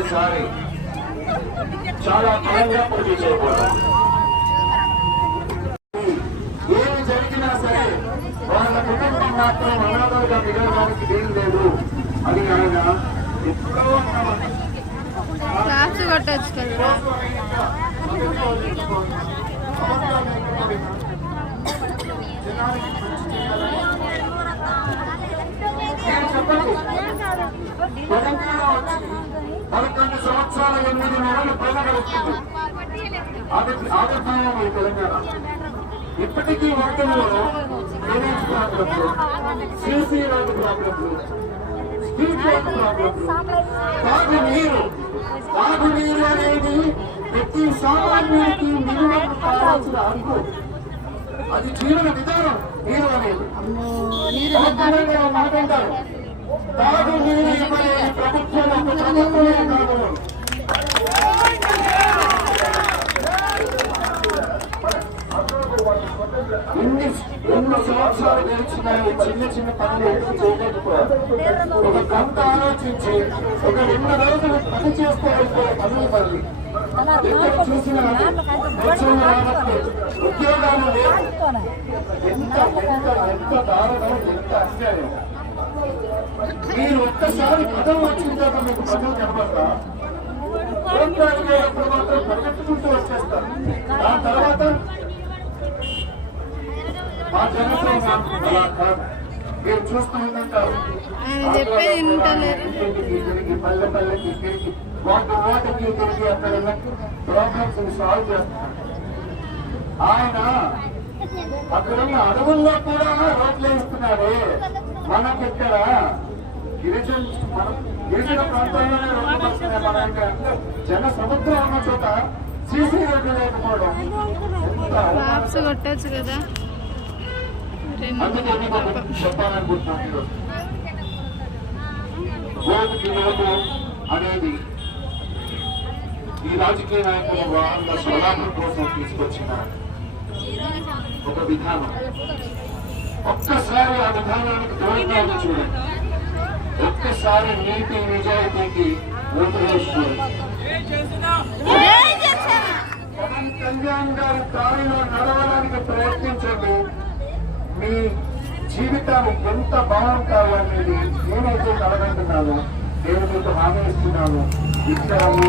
ఒకసారి చాలా బలంగా పోటీ చేయకూడదు. ఏమి జరిగినా సరే వాళ్ళ కుటుంబం మాత్రం అనాథలుగా మిగలడానికి వీలు లేదు అని ఆయన ఎప్పుడో కొట్టచ్చు కదా. పదకొండు సంవత్సరాల 8 నెలలు ప్రజలు ఆవిర్భావం ఈ తెలంగాణ. ఇప్పటికీ వర్గంలో డ్రైనేజ్ ప్రాబ్లంలు, సీసీ రోడ్డు ప్రాబ్లంలు, స్ట్రీట్ రోడ్డు ప్రాబ్లంలు, తాగునీరు అనేది ప్రతి సామాన్యుడికి మినిమం కావాల్సిన హక్కు. అది జీవన విధానం. నీరు అనేది మాట్లాడారు. తాగునీరు ఇవ్వలేని ప్రభుత్వం ఒక ప్రభుత్వమే కాదు. ఎన్ని సంవత్సరాలు గడిచిన చిన్న చిన్న పనులు ఎందుకు చేయలేకపోయారు? ఒక గంట ఆలోచించి ఒక 2 రోజులు పని చేసుకోవాల్సిన పనులు పని ఎక్కడ చూసినా ఉద్యోగాలు లేవు. ఎంత ఎంత ఎంత దారుణం, ఎంత అన్యాయం. మీరు ఒక్కసారి పదం వచ్చిన తర్వాత మీకు పదం కనబడతా ఓట్లాడినప్పుడు మాత్రం పరిగెత్తుకుంటూ వచ్చేస్తారు. దాని తర్వాత మా జనసేన అలా కాదు. మీరు చూస్తూ ఉందంటారు తిరిగి పల్లె పల్లెకి తిరిగి ఓటకి తిరిగి అక్కడ ప్రాబ్లమ్స్ సాల్వ్ చేస్తున్నారు. ఆయన అక్కడున్న అడవుల్లో కూడా రోడ్లు వేస్తున్నారే. మనకిక్కడ గిరిజన ప్రాంతాల్లోనే రోడ్లు వస్తున్నాయి. మన జన సముద్రం ఉన్న చోట సీసీ రోడ్లు లేకపోవడం కొట్టచ్చు కదా. అందుకే మీకు చెప్పాలనుకుంటున్నాను. ఓటుకి ఓటు అనేది ఈ రాజకీయ నాయకులు వాళ్ళ స్వలాభం కోసం తీసుకొచ్చిన ఒక విధానం. ఒక్కసారి ఆ విధానానికి దూరంగా చూడండి. ఒక్కసారి నీతి నిజాయితీకి ఓటు వేసి చూడండి. పవన్ కళ్యాణ్ గారి దారిలో నడవడానికి ప్రయత్నించండి. మీ జీవితాలు ఎంత బాగుంటాయనేది నేనైతే కలగంటున్నాను. నేను మీకు హామీ ఇస్తున్నాను. ఇక్కడ మీ